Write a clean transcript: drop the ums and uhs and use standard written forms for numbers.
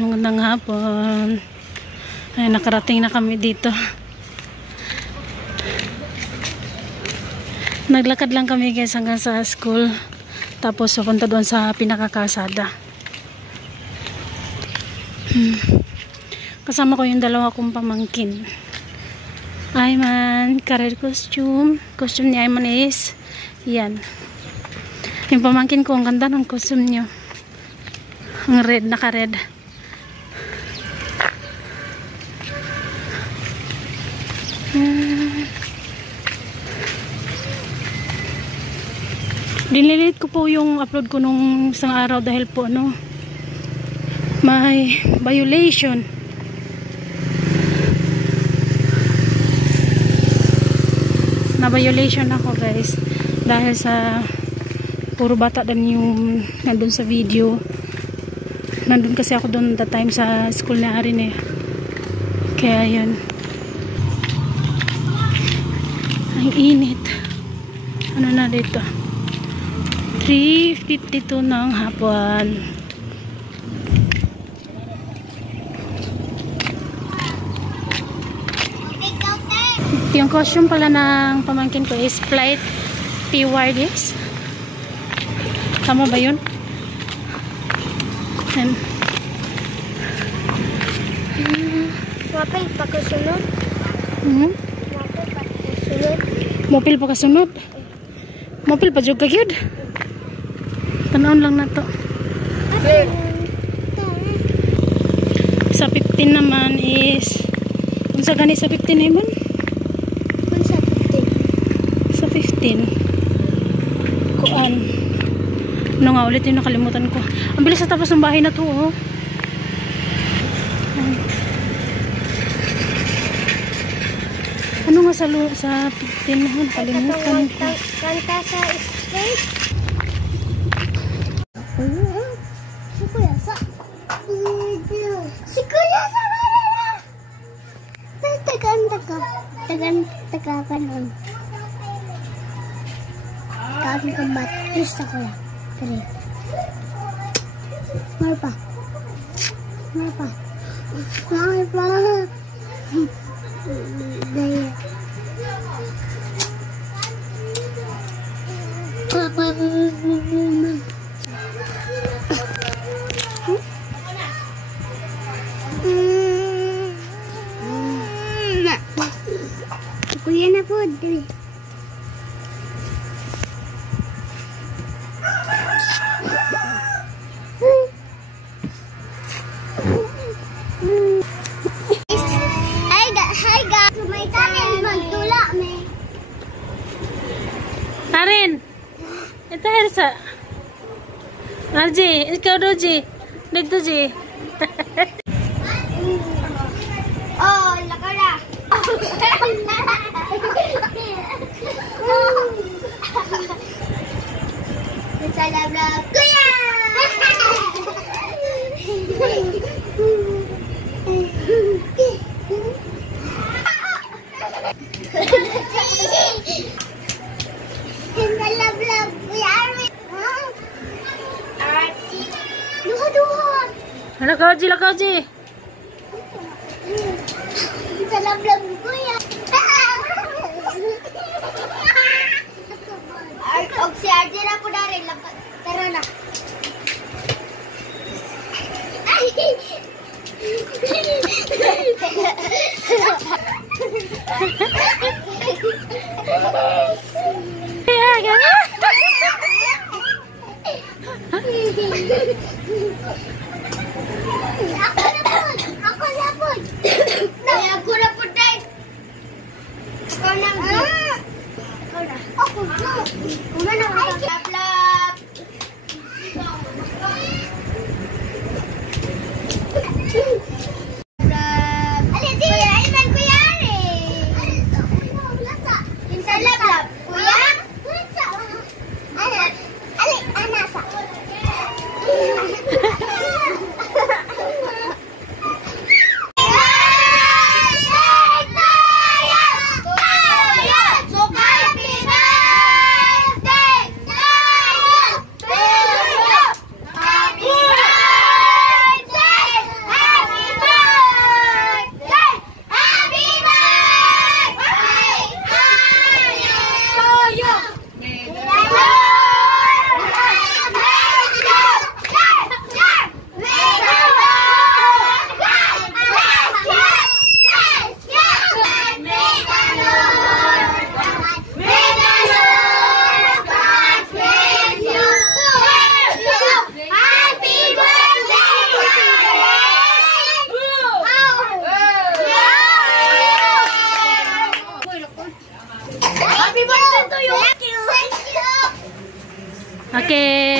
magandang hapon. Ay, nakarating na kami dito. Naglakad lang kami guys hanggang sa school. Tapos papunta doon sa pinakakalsada. Kasama ko yung dalawa kong pamangkin. Ayman, career costume. Costume ni Ayman is yan. Yung pamangkin ko, ang ganda ng costume niyo. Ang red, naka-red. Dinilit ko po yung upload ko nung isang araw dahil po ano, may violation. Na violation ako guys dahil sa puro bata din yung nandun sa video. Nandun kasi ako doon that time sa school na rin eh. Kaya yun. Ang init. Ano na dito? 3:52 ng hapon. Yung costume pala ng pamangkin ko is flight stewardess. Tama ba yun? And Mopil pa kasunod. Mopil pa kasunod. Mopil pa jud ka gyud. Tanawon lang na to. Sa 15 naman is unsa gani sa 15 naman? Unsa 15? Sa 15. Kuan. Ano nga ulit yung nakalimutan ko. Ang bilis sa tapos ng bahay na to, oh. Ano nga sa 15 na, nakalimutan ko. Kanta sa stage. Si Kuya sa. Si Kuya sa kanila. Tagan ka nun. Kami kang batis sa Kuya. Marpa. Daya. Kuya na po, dali. Arin, ito Hersa. Arji, ikaw do Ji. Dito Ji. Oh, lakala. Salamat, Kuya. Love, Kuya Armin. Duha. Lakaw Ji. Love, Kuya. Og si Arjun na po na rin. Tara na. Ay! Kaya gano'n. Ako na po. Okay.